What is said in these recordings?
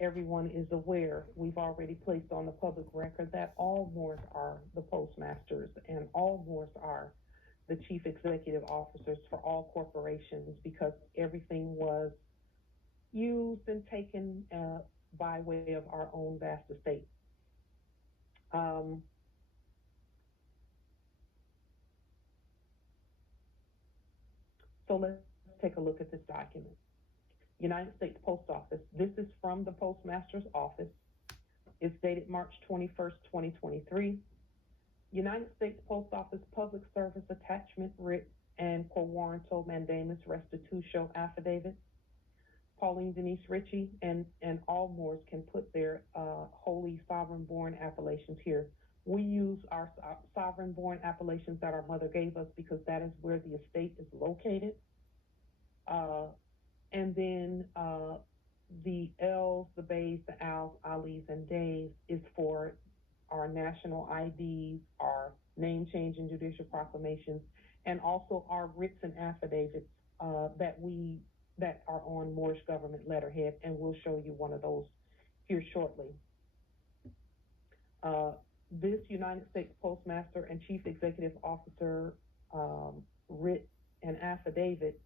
everyone is aware, we've already placed on the public record that all Moors are the postmasters and all Moors are the chief executive officers for all corporations because everything was used and taken by way of our own vast estate. So let's take a look at this document. United States Post Office. This is from the Postmaster's Office. It's dated March 21st, 2023. United States Post Office Public Service Attachment Writ and Quo Warranto Mandamus Restitutio Affidavit. Pauline Denise Ritchie and all Moors can put their holy sovereign-born appellations here. We use our sovereign-born appellations that our mother gave us because that is where the estate is located. And then the L's, the Bays, the Al's, Ali's, and Days is for our national IDs, our name change and judicial proclamations, and also our writs and affidavits that are on Moorish government letterhead, and we'll show you one of those here shortly. This United States Postmaster and Chief Executive Officer writ and affidavit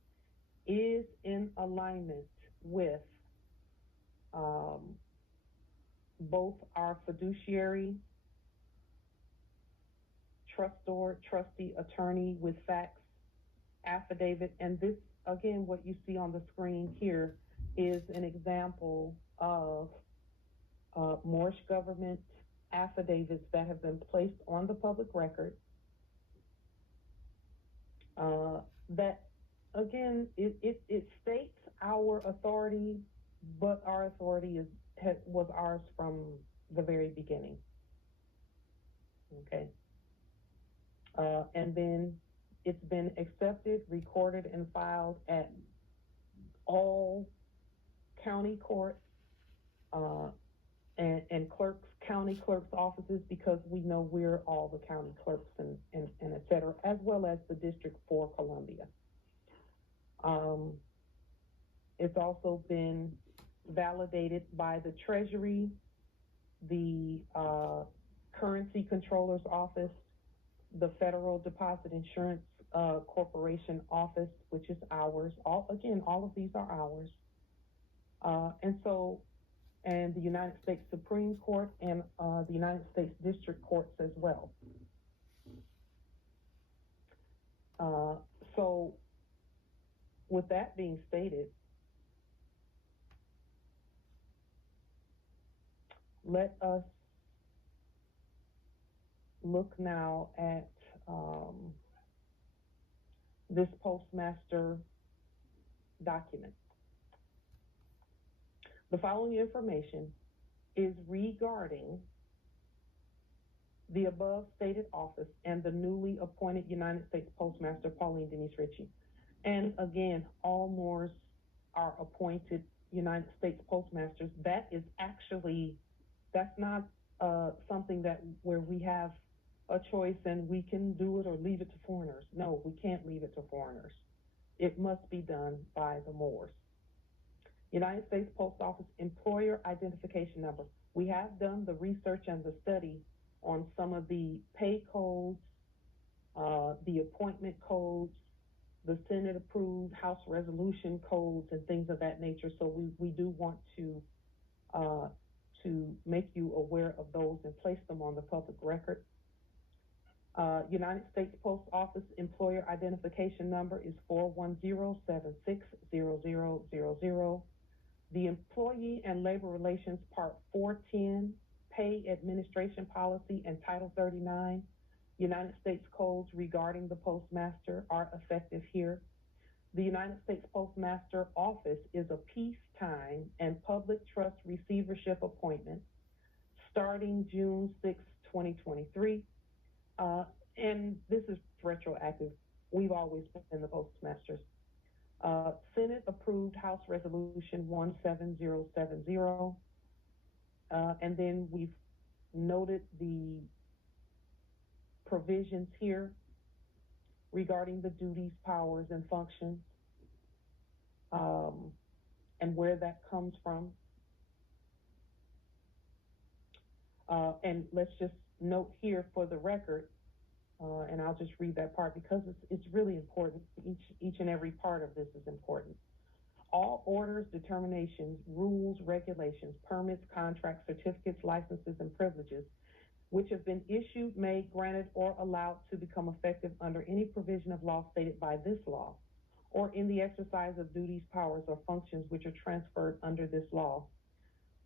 is in alignment with both our fiduciary, trustor, trustee, attorney with facts, affidavit, and this, again, what you see on the screen here is an example of Moorish government affidavits that have been placed on the public record that, again, it states our authority, but our authority was ours from the very beginning. Okay. And then it's been accepted, recorded, and filed at all county courts and clerks, county clerks' offices, because we know we're all the county clerks and et cetera, as well as the District for Columbia. It's also been validated by the Treasury, the Currency Controller's Office, the Federal Deposit Insurance Corporation Office, which is ours. All of these are ours. And the United States Supreme Court and the United States District Courts as well. So with that being stated, let us look now at this postmaster document. The following information is regarding the above stated office and the newly appointed United States Postmaster, Pauline Denise Ritchie. And again, all Moors are appointed United States Postmasters. That is actually, that's not something that where we have a choice and we can do it or leave it to foreigners. No, we can't leave it to foreigners. It must be done by the Moors. United States Post Office Employer Identification Number. We have done the research and the study on some of the pay codes, the appointment codes, the Senate approved House resolution codes and things of that nature. So we do want to make you aware of those and place them on the public record. United States Post Office Employer Identification Number is 410760000. The Employee and Labor Relations Part 410, Pay Administration Policy, and Title 39, United States codes regarding the postmaster are effective here. The United States Postmaster Office is a peacetime and public trust receivership appointment starting June 6, 2023. And this is retroactive. We've always been the postmasters. Senate approved House Resolution 17070. And then we've noted the provisions here regarding the duties, powers, and functions, and where that comes from. And let's just note here for the record, and I'll just read that part because it's really important. Each and every part of this is important. All orders, determinations, rules, regulations, permits, contracts, certificates, licenses, and privileges which have been issued, made, granted, or allowed to become effective under any provision of law stated by this law, or in the exercise of duties, powers, or functions which are transferred under this law,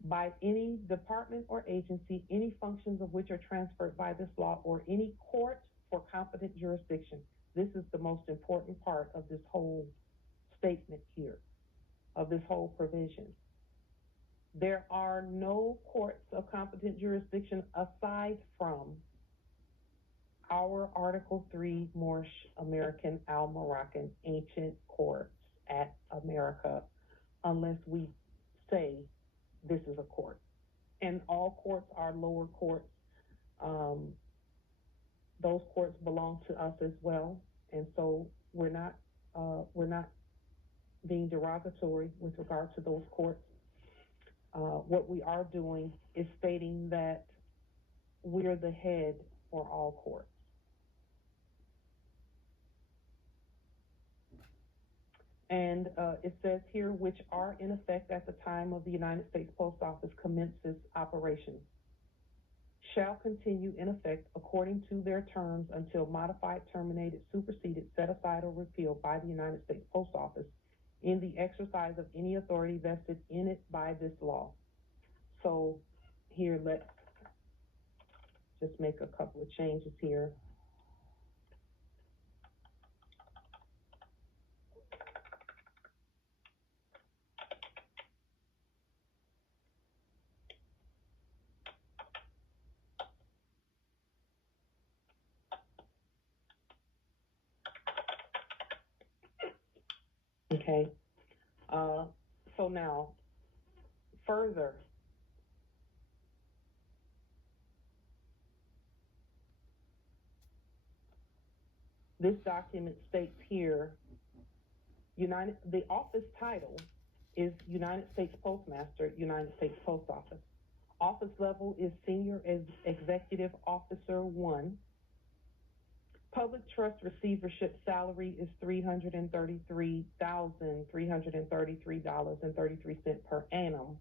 by any department or agency, any functions of which are transferred by this law, or any court for competent jurisdiction. This is the most important part of this whole statement here, of this whole provision. There are no courts of competent jurisdiction aside from our Article 3 Moorish American Al-Moroccan ancient courts at America, unless we say this is a court. And all courts are lower courts. Those courts belong to us as well, and so we're not being derogatory with regard to those courts. What we are doing is stating that we're the head for all courts. And it says here, which are in effect at the time of the United States Post Office commences operations, shall continue in effect according to their terms until modified, terminated, superseded, set aside, or repealed by the United States Post Office in the exercise of any authority vested in it by this law. So here, let's just make a couple of changes here. Okay. So now, further, this document states here, the office title is United States Postmaster, United States Post Office. Office level is Senior Executive Officer 1. Public trust receivership salary is $333,333.33 per annum.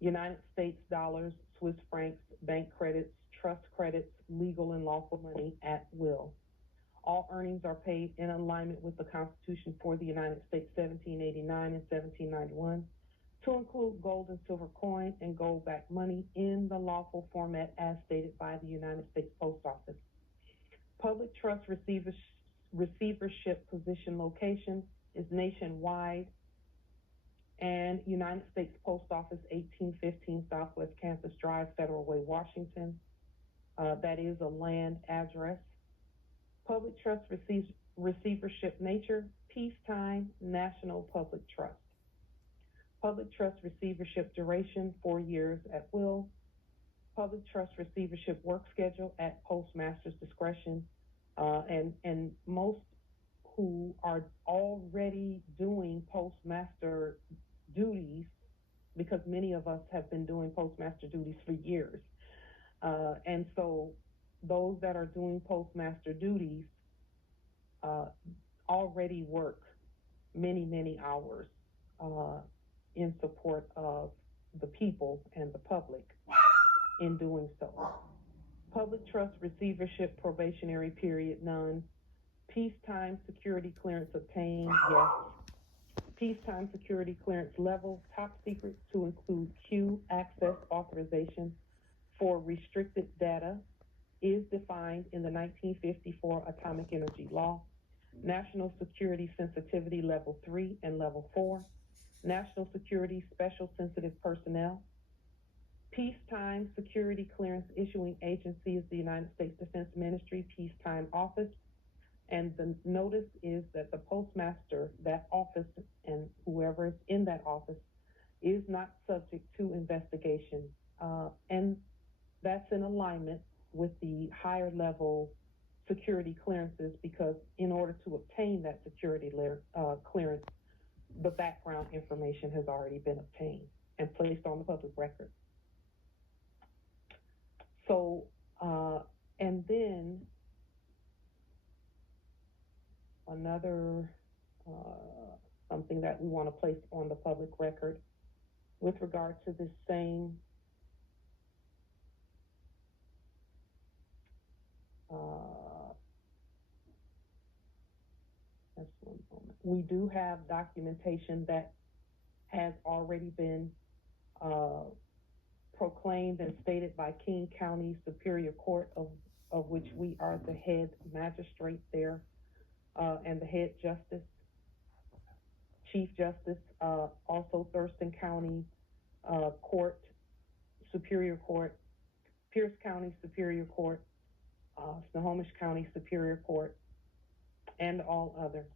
United States dollars, Swiss francs, bank credits, trust credits, legal and lawful money at will. All earnings are paid in alignment with the Constitution for the United States 1789 and 1791, to include gold and silver coin and gold-backed money in the lawful format as stated by the United States Post Office. Public trust receivership position location is nationwide, and United States Post Office, 1815 Southwest Campus Drive, Federal Way, Washington. That is a land address. Public trust receivership nature, peacetime, national public trust. Public trust receivership duration, 4 years at will. Public trust receivership work schedule at postmaster's discretion. And most who are already doing postmaster duties, because many of us have been doing postmaster duties for years. And so those that are doing postmaster duties already work many, many hours in support of the people and the public in doing so. Public trust receivership probationary period, none. Peacetime security clearance obtained, yes. Peacetime security clearance level, top secret to include Q access authorization for restricted data is defined in the 1954 Atomic Energy Law. National security sensitivity level 3 and level 4. National security special sensitive personnel. Peacetime security clearance issuing agency is the United States Defense Ministry Peacetime Office. And the notice is that the postmaster, that office, and whoever is in that office is not subject to investigation. And that's in alignment with the higher level security clearances, because in order to obtain that security clearance, the background information has already been obtained and placed on the public record. So, and then another something that we want to place on the public record with regard to this same just one moment. We do have documentation that has already been proclaimed and stated by King County Superior Court, of which we are the head magistrate there, and the head justice, chief justice, also Thurston County Court, Superior Court, Pierce County Superior Court, Snohomish County Superior Court, and all others.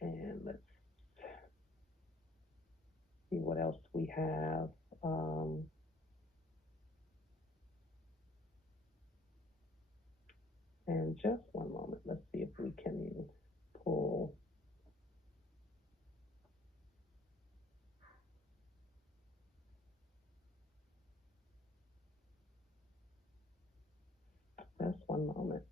And let's see what else we have. And just one moment, let's see if we can pull. Just one moment.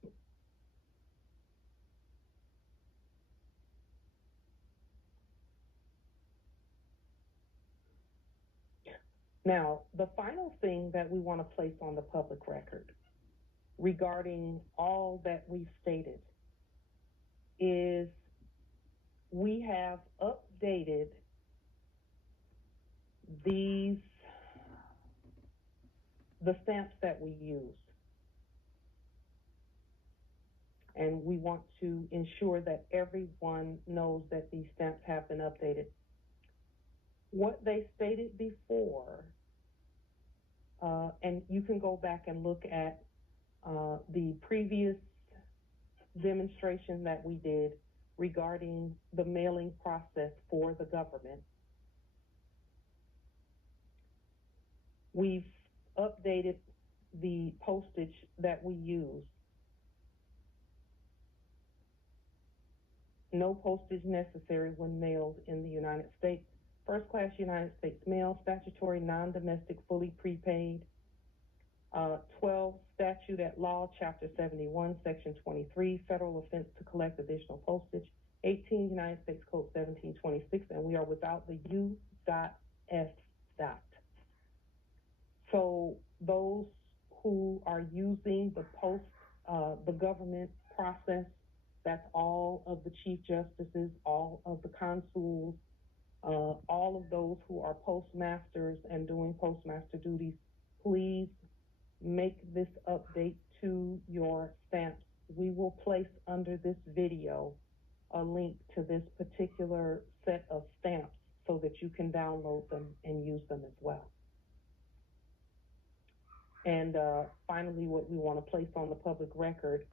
Now, the final thing that we want to place on the public record regarding all that we've stated is we have updated the stamps that we use. And we want to ensure that everyone knows that these stamps have been updated. What they stated before, and you can go back and look at the previous demonstration that we did regarding the mailing process for the government. We've updated the postage that we use. No postage necessary when mailed in the United States. First class United States mail, statutory, non-domestic, fully prepaid. 12, statute at law, chapter 71, section 23, federal offense to collect additional postage. 18, United States Code 1726, and we are without the U.S. So those who are using the government process, that's all of the chief justices, all of the consuls, all of those who are postmasters and doing postmaster duties, please make this update to your stamps. We will place under this video a link to this particular set of stamps so that you can download them and use them as well. And finally, what we want to place on the public record